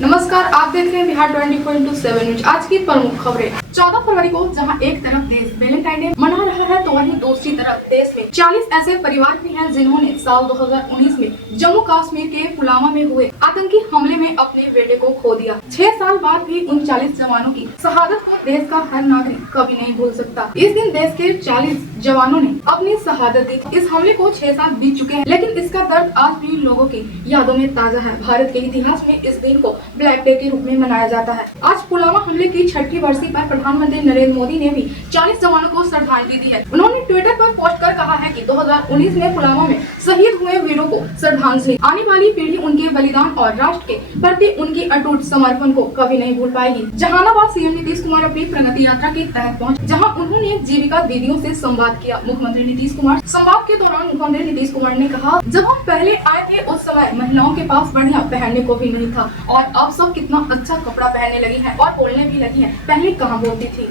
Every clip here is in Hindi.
नमस्कार, आप देख रहे हैं बिहार 24/7 न्यूज। आज की प्रमुख खबरें। 14 फरवरी को जहां एक तरफ देश वैलेंटाइन डे मना रहा है, तो वहीं दूसरी तरफ देश में 40 ऐसे परिवार भी हैं जिन्होंने साल 2019 में जम्मू कश्मीर के पुलवामा में हुए आतंकी हमले में अपने बेटे को खो दिया। 6 साल बाद भी उन 40 जवानों की शहादत को देश का हर नागरिक कभी नहीं भूल सकता। इस दिन देश के 40 जवानों ने अपनी शहादत दी। इस हमले को 6 साल बीत चुके हैं, लेकिन इसका दर्द आज भी लोगों की यादों में ताजा है। भारत के इतिहास में इस दिन को ब्लैक डे के रूप में मनाया जाता है। आज पुलवामा हमले की 6वीं बरसी पर प्रधानमंत्री नरेंद्र मोदी ने भी 40 जवानों को श्रद्धांजलि दी है। उन्होंने ट्विटर पर पोस्ट कर कहा है कि 2019 में पुलवामा में शहीद हुए वीरों को श्रद्धांजलि। आने वाली पीढ़ी उनके बलिदान और राष्ट्र के प्रति उनकी अटूट समर्पण को कभी नहीं भूल पाएगी। जहानाबाद सीएम नीतीश कुमार अपनी प्रगति यात्रा के तहत पहुंचे, जहां उन्होंने जीविका दीदियों से संवाद किया। मुख्यमंत्री नीतीश कुमार संवाद के दौरान मुख्यमंत्री नीतीश कुमार ने कहा, जब हम पहले आए थे उस समय महिलाओं के पास बढ़िया पहनने को भी नहीं था, और अब सब कितना अच्छा कपड़ा पहनने लगी हैं और बोलने भी लगी हैं। पहले कहाँ बोलती थी।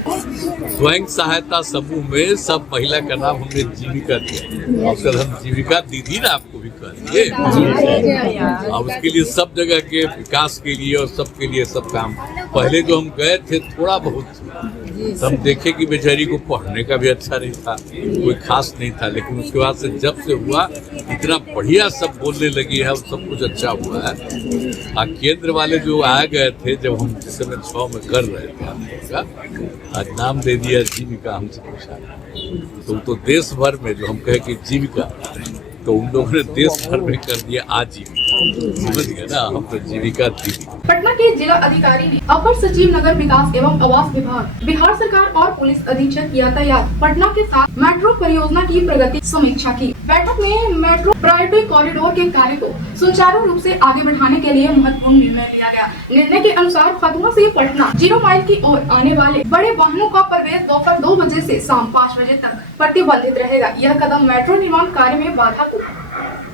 स्वयं सहायता समूह में सब महिला का नाम हमने जीविका दिया, और हम जीविका दीदी ना आपको भी कह दिए। और उसके लिए सब जगह के विकास के लिए और सबके लिए सब काम। पहले जो हम गए थे थोड़ा बहुत हम देखे कि बेचारी को पढ़ने का भी अच्छा नहीं था, कोई खास नहीं था, लेकिन उसके बाद से जब से हुआ इतना बढ़िया सब बोलने लगी है और सब कुछ अच्छा हुआ है। और केंद्र वाले जो आ गए थे, जब हम जिस समय 6 में कर रहे थे हम लोग का, आज नाम दे दिया जीविका। हमसे पूछा तो देश भर में जो हम कहे कि जीविका, तो उन लोगों ने देश भर में कर दिया आजीविका। समझ गए ना, हम तो जीविका दीदी। पटना के जिला अधिकारी ने अपर सचिव नगर विकास एवं आवास विभाग, बिहार सरकार और पुलिस अधीक्षक यातायात पटना के साथ मेट्रो परियोजना की प्रगति समीक्षा की। बैठक में मेट्रो प्रायोरिटी कॉरिडोर के कार्य को सुचारू रूप से आगे बढ़ाने के लिए महत्वपूर्ण निर्णय लिया गया। निर्णय के अनुसार फतुहा से पटना 0 माइल की ओर आने वाले बड़े वाहनों का प्रवेश दोपहर 2 बजे से शाम 5 बजे तक प्रतिबंधित रहेगा। यह कदम मेट्रो निर्माण कार्य में बाधा को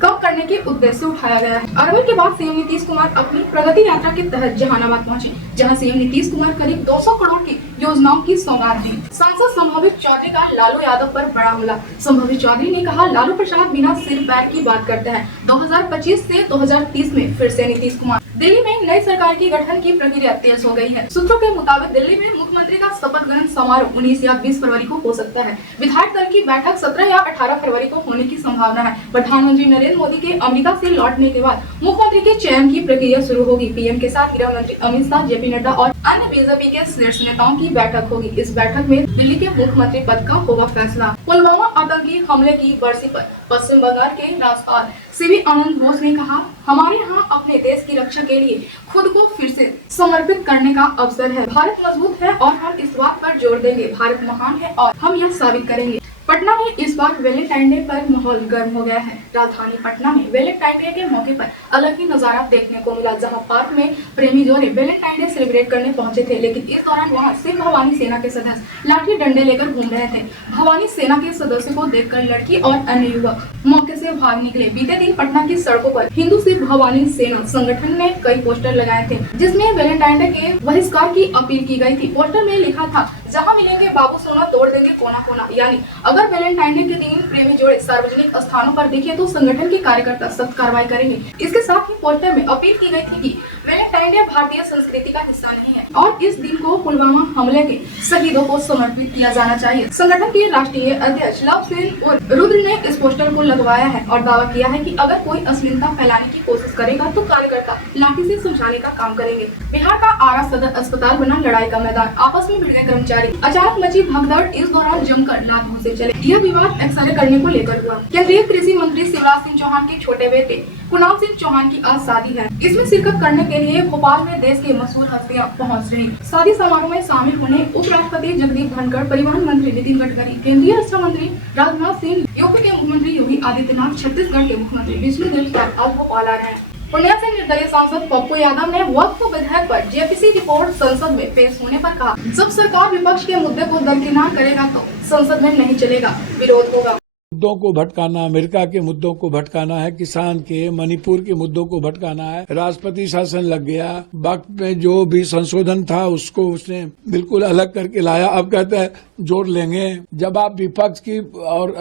कम करने के उद्देश्य से उठाया गया है। अरवल के बाद सीएम नीतीश कुमार अपनी प्रगति यात्रा के तहत जहानाबाद पहुंचे, जहां सीएम नीतीश कुमार करीब 200 करोड़ की योजनाओं की सौगात दी। सांसद संभावित चौधरी का लालू यादव पर बड़ा हमला। संभावित चौधरी ने कहा, लालू प्रसाद बिना सिर पैर की बात करते हैं। 2025 से 2030 में फिर से नीतीश कुमार। दिल्ली में नई सरकार की गठन की प्रक्रिया तेज हो गई है। सूत्रों के मुताबिक दिल्ली में मुख्यमंत्री का शपथ ग्रहण समारोह 19 या 20 फरवरी को हो सकता है। विधायक दल की बैठक 17 या 18 फरवरी को होने की संभावना है। प्रधानमंत्री नरेंद्र मोदी के अमेरिका से लौटने के बाद मुख्यमंत्री के चयन की प्रक्रिया शुरू होगी। पीएम के साथ गृह मंत्री अमित शाह, जेपी नड्डा और अन्य बीजेपी के शीर्ष नेताओं की बैठक होगी। इस बैठक में दिल्ली के मुख्यमंत्री पद का होगा फैसला। पुलवामा आतंकी हमले की बरसी पर पश्चिम बंगाल के राज्यपाल सीवी आनंद बोस ने कहा, हमारे यहाँ अपने देश की रक्षा के लिए खुद को फिर से समर्पित करने का अवसर है। भारत मजबूत है और हम इस बात पर जोर देंगे, भारत महान है और हम यह साबित करेंगे। पटना में इस बार वैलेंटाइन डे पर माहौल गर्म हो गया है। राजधानी पटना में वैलेंटाइन डे के मौके पर अलग ही नजारा देखने को मिला, जहां पार्क में प्रेमी जोड़े वैलेंटाइन डे सेलिब्रेट करने पहुंचे थे, लेकिन इस दौरान वहां सिख भवानी सेना के सदस्य लाठी डंडे लेकर घूम रहे थे। भवानी सेना के सदस्यों को देखकर लड़की और अन्य युवक मौके से भाग निकले। बीते दिन पटना की सड़कों पर हिंदू सिख भवानी सेना संगठन ने कई पोस्टर लगाए थे, जिसमें वैलेंटाइन डे के बहिष्कार की अपील की गई थी। पोस्टर में लिखा था, जहाँ मिलेंगे बाबू सोना तोड़ देंगे कोना कोना, यानी अगर वैलेंटाइन डे के दिन प्रेमी जोड़े सार्वजनिक स्थानों पर दिखे तो संगठन के कार्यकर्ता सख्त कार्रवाई करेंगे। इसके साथ ही पोस्टर में अपील की गई थी कि वैलेंटाइन डे भारतीय संस्कृति का हिस्सा नहीं है और इस दिन को पुलवामा हमले के शहीदों को समर्पित किया जाना चाहिए। संगठन के राष्ट्रीय अध्यक्ष लव सेन और रुद्र ने इस पोस्टर को लगवाया है और दावा किया है कि अगर कोई अश्लीलता फैलाने की कोशिश करेगा तो कार्यकर्ता लाठी से समझाने का काम करेंगे। बिहार का आरा सदर अस्पताल बना लड़ाई का मैदान, आपस में भिड़ गए कर्मचारी। अचानक मची भगदड़, इस दौरान जमकर लात घूंसे चले। यह विवाद एक्सरे करने को लेकर हुआ। केंद्रीय कृषि मंत्री शिवराज सिंह चौहान के छोटे बेटे कुणाल सिंह चौहान की आज शादी है। इसमें शिरकत करने के लिए भोपाल में देश के मशहूर हस्तियां पहुंच रही। शादी समारोह में शामिल होने उपराष्ट्रपति जगदीप धनखड़, परिवहन मंत्री नितिन गडकरी, केंद्रीय रक्षा मंत्री राजनाथ सिंह, यूपी के मुख्यमंत्री योगी आदित्यनाथ, छत्तीसगढ़ के मुख्यमंत्री विष्णुदेव साय आज भोपाल आ रहे हैं। पूर्णिया से निर्दलीय सांसद पप्पू यादव ने वक्फ विधेयक पर जेपीसी रिपोर्ट संसद में पेश होने पर कहा, जब सरकार विपक्ष के मुद्दे को दरकिनार करेगा तो संसद में नहीं चलेगा, विरोध होगा। मुद्दों को भटकाना, अमेरिका के मुद्दों को भटकाना है, किसान के, मणिपुर के मुद्दों को भटकाना है। राष्ट्रपति शासन लग गया, वक्त में जो भी संशोधन था उसको उसने बिल्कुल अलग करके लाया। अब कहते हैं जोड़ लेंगे। जब आप विपक्ष की और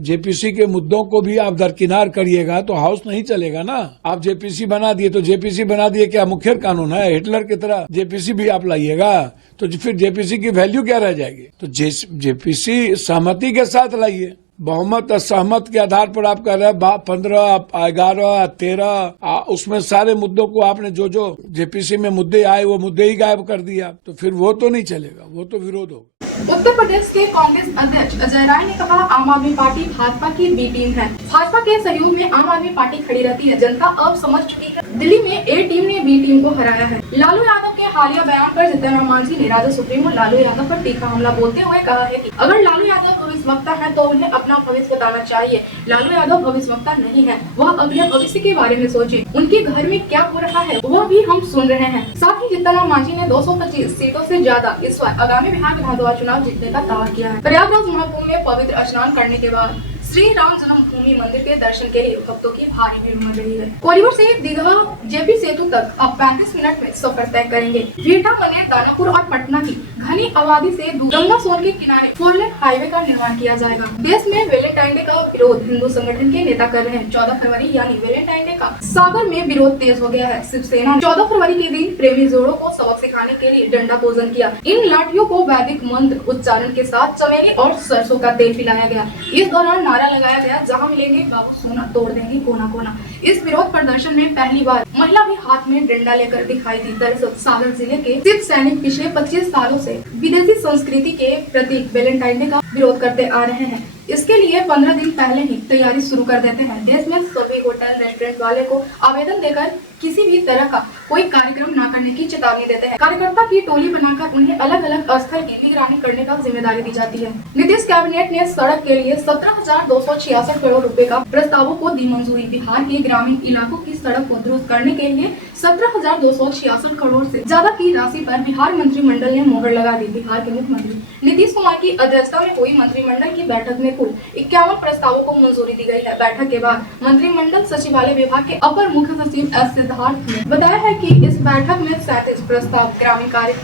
जेपीसी के मुद्दों को भी आप दरकिनार करिएगा तो हाउस नहीं चलेगा ना। आप जेपीसी बना दिए तो जेपीसी बना दिए क्या मुख्य कानून है? हिटलर की तरह जेपीसी भी आप लाइएगा तो फिर जेपीसी की वैल्यू क्या रह जाएगी? तो जेपीसी सहमति के साथ लाइए। बहुमत असहमत के आधार पर आप कह रहे हैं 15, 11, 13 उसमें सारे मुद्दों को आपने जो जो जेपीसी में मुद्दे आए वो मुद्दे ही गायब कर दिया, तो फिर वो तो नहीं चलेगा, वो तो विरोध होगा। उत्तर प्रदेश के कांग्रेस अध्यक्ष अजय राय ने कहा, आम आदमी पार्टी भाजपा की बी टीम है। भाजपा के सहयोग में आम आदमी पार्टी खड़ी रहती है। जनता अब समझ चुकी है। दिल्ली में ए टीम ने बी टीम को हराया है। लालू यादव के हालिया बयान पर जीतन राम मांझी ने राजद सुप्रीमो लालू यादव पर तीखा हमला बोलते हुए कहा है कि अगर लालू यादव भविष्यवक्ता है तो उन्हें अपना भविष्य बताना चाहिए। लालू यादव भविष्यवक्ता नहीं है, वह अपने भविष्य के बारे में सोचे। उनके घर में क्या हो रहा है वह भी हम सुन रहे हैं। साथ ही जीतन राम मांझी ने 225 सीटों से ज्यादा इस बार आगामी बिहार विधानसभा चुनाव जीतने का दावा किया है। प्रयागराज महाकुंभ में पवित्र स्नान करने के बाद श्री राम जन्मभूमि मंदिर के दर्शन के लिए भक्तों की भारी भीड़ उमड़ रही है। कोरिवर से दीघा जेपी सेतु तक आप 35 मिनट में सफर तय करेंगे। रीठा, मनेर, दानापुर और पटना की घनी आबादी से गंगा सोन के किनारे 4 लेन हाईवे का निर्माण किया जाएगा। देश में वैलेंटाइन डे का विरोध हिंदू संगठन के नेता कर रहे हैं। 14 फरवरी यानी वैलेंटाइन डे का सागर में विरोध तेज हो गया है। शिवसेना ने 14 फरवरी के दिन प्रेमी जोड़ों को सबक सिखाने के लिए डंडा पूजन किया। इन लाठियों को वैदिक मंत्र उच्चारण के साथ चमेली और सरसों का तेल पिलाया गया। इस दौरान नारा लगाया गया, जहां मिलेंगे बाबू सोना तोड़ देंगे कोना कोना। इस विरोध प्रदर्शन में पहली बार महिला भी हाथ में डंडा लेकर दिखाई दी। दरअसल सागर जिले के सिख सैनिक पिछले 25 सालों से विदेशी संस्कृति के प्रति वैलेंटाइन डे का विरोध करते आ रहे हैं। इसके लिए 15 दिन पहले ही तैयारी शुरू कर देते हैं। देश में सभी होटल रेस्टोरेंट वाले को आवेदन देकर किसी भी तरह का कोई कार्यक्रम न करने की चेतावनी देते हैं। कार्यकर्ता की टोली बनाकर उन्हें अलग अलग स्थल की निगरानी करने का जिम्मेदारी दी जाती है। नीतीश कैबिनेट ने सड़क के लिए 17,266 करोड़ रुपए का प्रस्तावों को दी मंजूरी। बिहार के ग्रामीण इलाकों की सड़क को दुरुस्त करने के लिए 17,266 करोड़ से ज्यादा की राशि पर बिहार मंत्रिमंडल ने मोहर लगा दी। बिहार के मुख्यमंत्री नीतीश कुमार की अध्यक्षता में हुई मंत्रिमंडल की बैठक में कुल 51 प्रस्तावों को मंजूरी दी गई है। बैठक के बाद मंत्रिमंडल सचिवालय विभाग के अपर मुख्य सचिव एस सिद्धार्थ ने बताया है कि इस बैठक में 37 प्रस्ताव ग्रामीण कार्य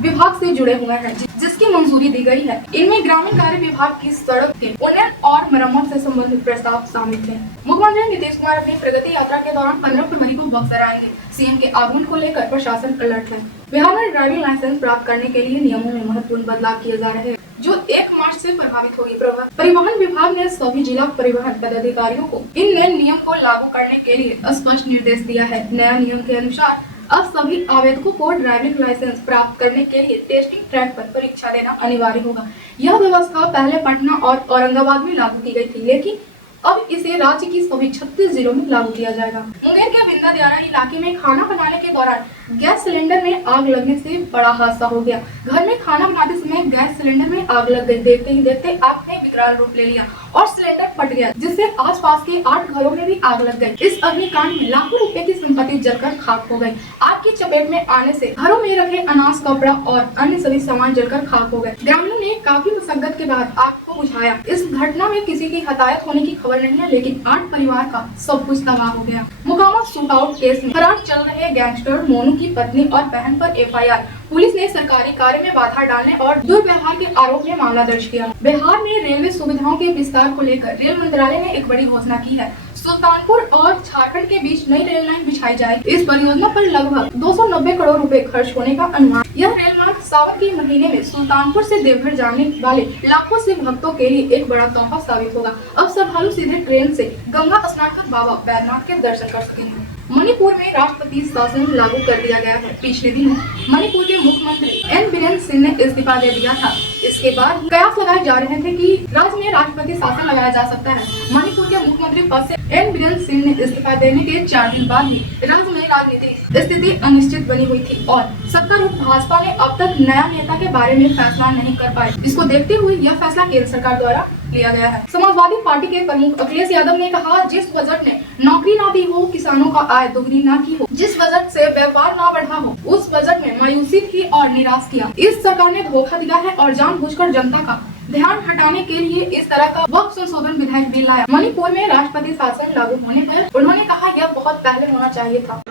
विभाग से जुड़े हुए हैं, जिसकी मंजूरी दी गई है। इनमें ग्रामीण कार्य विभाग की सड़क के उन्नयन और मरम्मत से संबंधित प्रस्ताव शामिल थे। मुख्यमंत्री नीतीश कुमार अपनी प्रगति यात्रा के दौरान 15 फरवरी को बक्सर आएंगे। सीएम के आगमन को लेकर प्रशासन अलर्ट है। बिहार में ड्राइविंग लाइसेंस प्राप्त करने के लिए नियमों में महत्वपूर्ण बदलाव किए जा रहे हैं, जो 1 मार्च से प्रभावित होगी। परिवहन विभाग ने सभी जिला परिवहन पदाधिकारियों को इन नए नियम को लागू करने के लिए स्पष्ट निर्देश दिया है। नया नियम के अनुसार अब सभी आवेदकों को ड्राइविंग लाइसेंस प्राप्त करने के लिए टेस्टिंग ट्रैक पर परीक्षा देना अनिवार्य होगा। यह व्यवस्था पहले पटना और औरंगाबाद में लागू की गई थी, लेकिन अब इसे राज्य की सभी 36 जिलों में लागू किया जाएगा। मुंगेर के बिंदा दियारा इलाके में खाना बनाने के दौरान गैस सिलेंडर में आग लगने से बड़ा हादसा हो गया। घर में खाना बनाते समय गैस सिलेंडर में आग लग गई। देखते ही देखते आग ने विकराल रूप ले लिया और सिलेंडर फट गया, जिससे आसपास के 8 घरों में भी आग लग गई। इस अग्निकांड में लाखों रुपए की संपत्ति जलकर खाक हो गई। आग की चपेट में आने से घरों में रखे अनाज, कपड़ा और अन्य सभी सामान जलकर खाक हो गए। ग्रामीणों ने काफी मशक्कत के बाद आग को बुझाया। इस घटना में किसी की हताहत होने की खबर नहीं है, लेकिन 8 परिवार का सब कुछ तबाह हो गया। मोकामा शूटआउट केस में फरार चल रहे गैंगस्टर मोनू की पत्नी और बहन पर एफआईआर। पुलिस ने सरकारी कार्य में बाधा डालने और दुर्व्यवहार के आरोप में मामला दर्ज किया। बिहार में रेलवे सुविधाओं के विस्तार को लेकर रेल मंत्रालय ने एक बड़ी घोषणा की है। सुल्तानपुर और झारखंड के बीच नई रेल लाइन बिछाई जाएगी। इस परियोजना पर लगभग 290 करोड़ रुपए खर्च होने का अनुमान। यह रेल मार्ग सावन के महीने में सुल्तानपुर से देवघर जाने वाले लाखों सिख भक्तों के लिए एक बड़ा तोहफा साबित होगा। अब श्रद्धालु सीधे ट्रेन से गंगा स्नान कर बाबा बैद्यनाथ के दर्शन कर सकेंगे। मणिपुर में राष्ट्रपति शासन लागू कर दिया गया है। पिछले दिनों मणिपुर के मुख्यमंत्री एन बीरेन सिंह ने इस्तीफा दे दिया था। इसके बाद कयास लगाए जा रहे थे कि राज्य में राष्ट्रपति शासन लगाया जा सकता है। मणिपुर के मुख्यमंत्री पद से एन बीरेन सिंह ने इस्तीफा देने के 4 दिन बाद ही राज्य में राजनीतिक स्थिति अनिश्चित बनी हुई थी और सत्तारूढ़ भाजपा ने अब तक नया नेता के बारे में फैसला नहीं कर पाए। इसको देखते हुए यह फैसला केंद्र सरकार द्वारा लिया गया है। समाजवादी पार्टी के प्रमुख अखिलेश यादव ने कहा, जिस बजट ने नौकरी ना दी हो, किसानों का आय दोगुनी ना की हो, जिस बजट से व्यापार ना बढ़ा हो, उस बजट में मायूसी थी और निराश किया। इस सरकार ने धोखा दिया है और जानबूझकर जनता का ध्यान हटाने के लिए इस तरह का वक्त संशोधन विधेयक भी लाया। मणिपुर में राष्ट्रपति शासन लागू होने पर उन्होंने कहा यह बहुत पहले होना चाहिए था।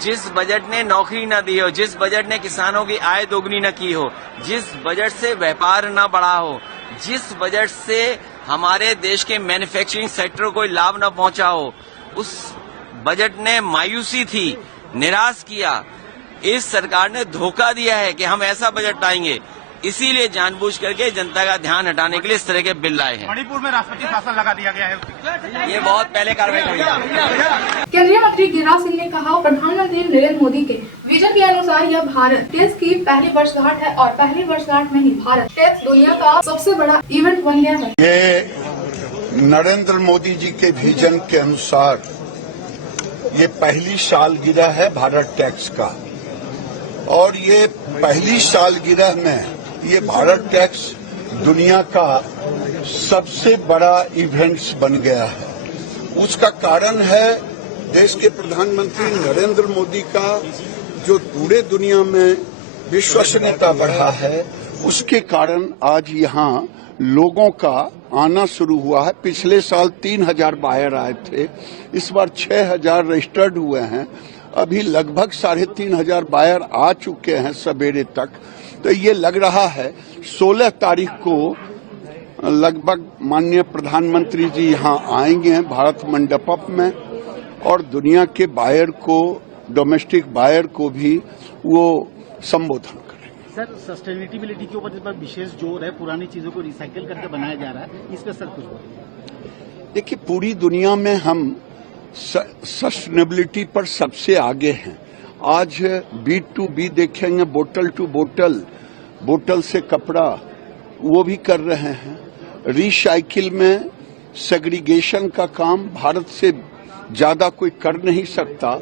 जिस बजट ने नौकरी न दी हो, जिस बजट ने किसानों की आय दोगुनी न की हो, जिस बजट से व्यापार न बढ़ा हो, जिस बजट से हमारे देश के मैन्युफैक्चरिंग सेक्टर को लाभ न पहुंचा हो, उस बजट ने मायूसी थी, निराश किया। इस सरकार ने धोखा दिया है कि हम ऐसा बजट लाएंगे, इसीलिए जानबूझ करके जनता का ध्यान हटाने के लिए इस तरह के बिल लाए हैं। मणिपुर में राष्ट्रपति शासन लगा दिया गया है, ये बहुत पहले कार्रवाई हुई है। केंद्रीय मंत्री गिरिराज सिंह ने कहा प्रधानमंत्री नरेंद्र मोदी के विजन के अनुसार यह भारत टेस्ट की पहली वर्षगांठ है और पहली वर्षगांठ में ही भारत टेस्ट दुनिया का सबसे बड़ा इवेंट बन गया है। ये नरेंद्र मोदी जी के विजन के अनुसार ये पहली सालगिरह है भारत टैक्स का, और ये पहली सालगिरह में ये भारत टैक्स दुनिया का सबसे बड़ा इवेंट्स बन गया है। उसका कारण है देश के प्रधानमंत्री नरेंद्र मोदी का जो पूरे दुनिया में विश्वसनीयता बढ़ा है, उसके कारण आज यहाँ लोगों का आना शुरू हुआ है। पिछले साल 3000 बायर आए थे, इस बार 6000 रजिस्टर्ड हुए हैं। अभी लगभग 3500 बायर आ चुके हैं सवेरे तक। तो ये लग रहा है 16 तारीख को लगभग माननीय प्रधानमंत्री जी यहाँ आएंगे भारत मंडपम में, और दुनिया के बायर को, डोमेस्टिक बायर को भी वो संबोधन करेंगे। सर, सस्टेनेबिलिटी के ऊपर इस पर विशेष जोर है, पुरानी चीजों को रिसाइकिल करके बनाया जा रहा है, इस पर सर कुछ देखिए, पूरी दुनिया में हम सस्टेनेबिलिटी पर सबसे आगे हैं। आज B2B देखेंगे, बोतल टू बोतल, बोतल से कपड़ा, वो भी कर रहे हैं। रिसाइकिल में सेग्रीगेशन का काम भारत से ज्यादा कोई कर नहीं सकता,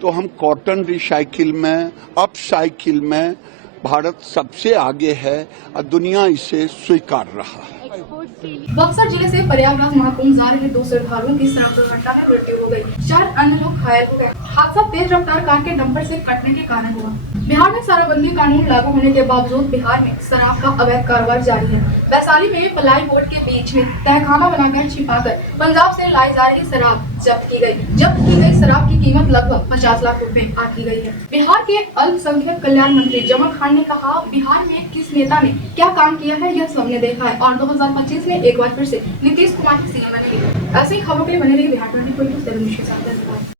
तो हम कॉटन रिसाइकिल में, अपसाइकिल में भारत सबसे आगे है और दुनिया इसे स्वीकार रहा है। बक्सर जिले से प्रयागराज महाकुंभ जा रहे 2 श्रद्धालुओं की सड़क दुर्घटना में मृत्यु हो गई। 4 अन्य लोग घायल हो गए। हादसा तेज रफ्तार कार के डंपर से कटने के कारण हुआ। बिहार में शराबबंदी कानून लागू होने के बावजूद बिहार में शराब का अवैध कारोबार जारी है। वैशाली में पलाई बोर्ड के बीच में तहखाना बनाकर छिपाकर पंजाब से लाई जा रही शराब जब्त की गई। शराब की कीमत लगभग 50 लाख रुपए आकी गई है। बिहार के अल्पसंख्यक कल्याण मंत्री जमा खान ने कहा, बिहार में किस नेता ने क्या काम किया है यह सबने देखा है और 2025 में एक बार फिर से नीतीश कुमार की सीएम बनेंगे। ऐसी खबरों के लिए बने रहिए बिहार 24/7 न्यूज़ के साथ।